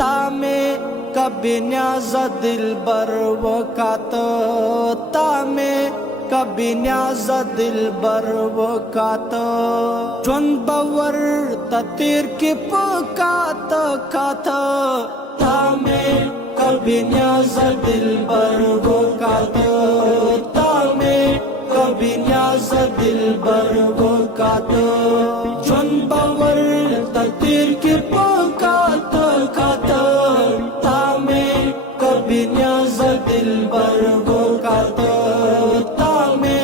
तामे कभी न्याज दिल बर वकात तामे कभी न्याज दिल बर वकात चुन बवर तीर की पुकात कात तामे कभी न्याज दिल बर वकात तामे कभी न्याज दिल बर वकात चुन बवर तीर की पुकात कात तामे कभी न्याज दिल बर वकात तामे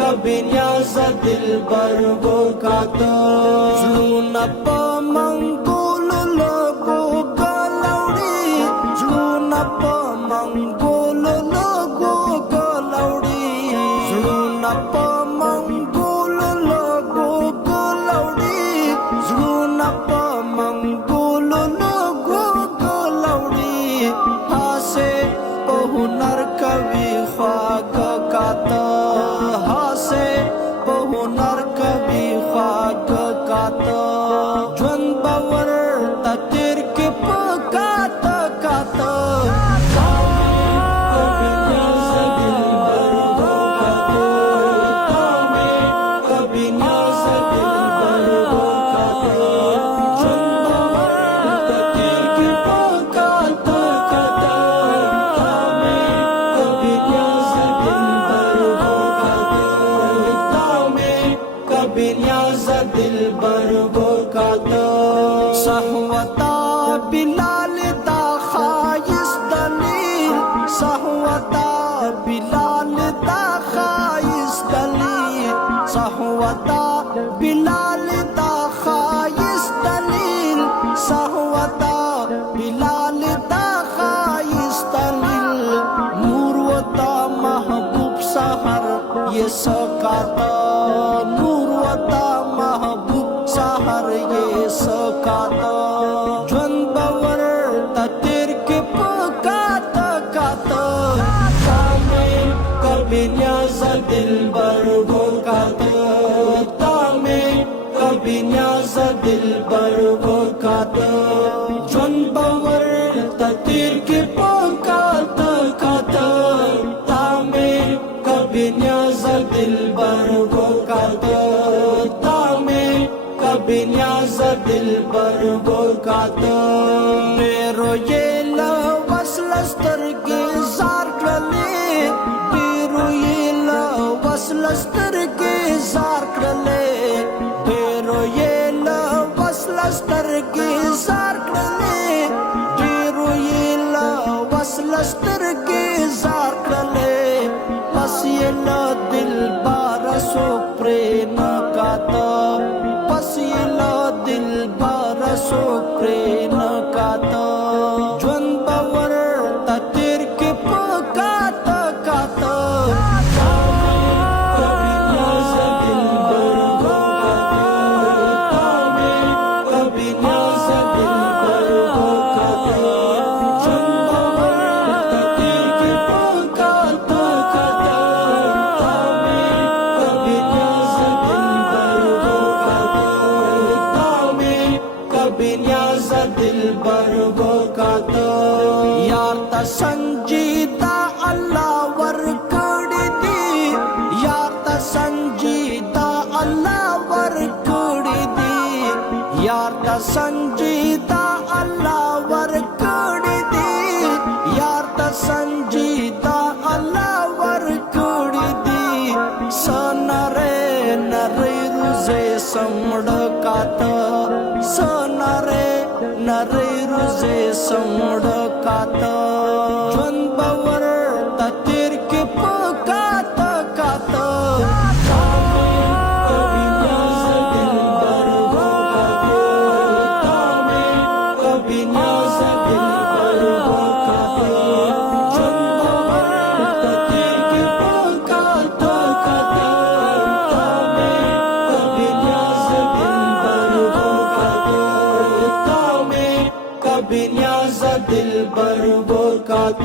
कभी न्याज दिल बर वकात जुलून मंगोल लोगो गलौड़ी जुलून मंगोल लोगो गलौड़ी जुलून मंगोल लोगो गलौड़ी जुलून मंगोल लोगो गलौड़ी हासे बहुनर कवि ख्वाग कात हासे बहुनर कवि ख्वाग कात जुन बवर तीर के पुकात कात कभी न्याज दिल बर वकात जुन बवर तीर के पुकात कात तामे कभी न्याज दिल बर वकात तामे कभी न्याज दिल बर वकात सहवता बिलाल दा खाइस दलील सहवता बिलाल दा खाइस दलील सहवता बिलाल दा खाइस दलील सहवता बिलाल दा खाइस दलील नूरवता महबूब सहर ये सकाता नूरवता महबूब सहर ये सकाता जुन बवर तीर के पुकात कात तामे कभी न्याज दिल बर वकात तामे कभी न्याज दिल बर वकात जुन बवर तीर के पुकात कात तामे कभी न्याज दिल बर वकात तामे कभी न्याज दिल बर वकात मेरो ये वसलस्तर के जार क्रले मेरो ये वसलस्तर के जार क्रले मेरो ये वसलस्तर के जार क्रले मेरो ये वसलस्तर के जार क्रले बस ये दिल बार सो प्रेम कात बस ये दिल बार सो प्रेम कात जुन बवर तीर के पुकात कात कभी न्याज दिल बर वकात तामे कभी न्याज दिल बर वकात जुन बवर तीर के पुकात कात तामे कभी न्याज दिल बर वकात तामे कभी न्याज दिल बर वकात यार ता संजीदा अल्लाह वर कड़ी दी यार ता संजीदा अल्लाह वर कड़ी दी यार ता संजीदा अल्लाह वर कड़ी दी यार ता संजीदा अल्लाह वर कड़ी दी सनरे नरे रुजे समड़कात सनरे नरे रुजे समड़कात जुन बवर तीर के पुकात कात कभी न्याज दिल बर वकात तामे कभी न्याज दिल बर वकात जुन बवर तीर के पुकात कात तामे कभी न्याज दिल बर वकात तामे कभी न्याज दिल बर वकात।